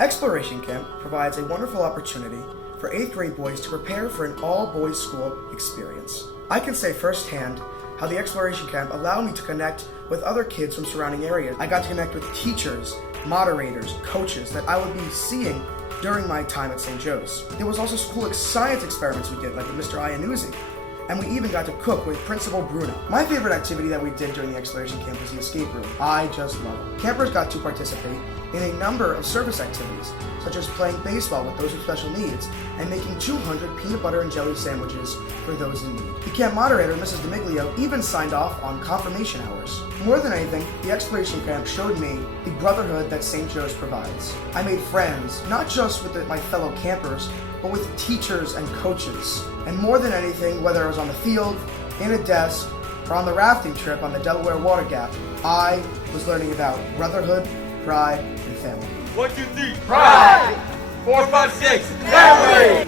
Exploration Camp provides a wonderful opportunity for 8th grade boys to prepare for an all-boys school experience. I can say firsthand how the Exploration Camp allowed me to connect with other kids from surrounding areas. I got to connect with teachers, moderators, coaches that I would be seeing during my time at St. Joe's. There was also school science experiments we did, like with Mr. Iannuzzi, and we even got to cook with Principal Bruno. My favorite activity that we did during the Exploration Camp was the escape room. I just love it. Campers got to participate in a number of service activities, such as playing baseball with those with special needs and making 200 peanut butter and jelly sandwiches for those in need. The camp moderator, Mrs. DeMiglio, even signed off on confirmation hours. More than anything, the Exploration Camp showed me the brotherhood that St. Joe's provides. I made friends, not just with my fellow campers, but with teachers and coaches. And more than anything, whether I was on the field, in a desk, or on the rafting trip on the Delaware Water Gap, I was learning about brotherhood, pride, and family. 1, 2, 3, pride! 4, 5, 6, family!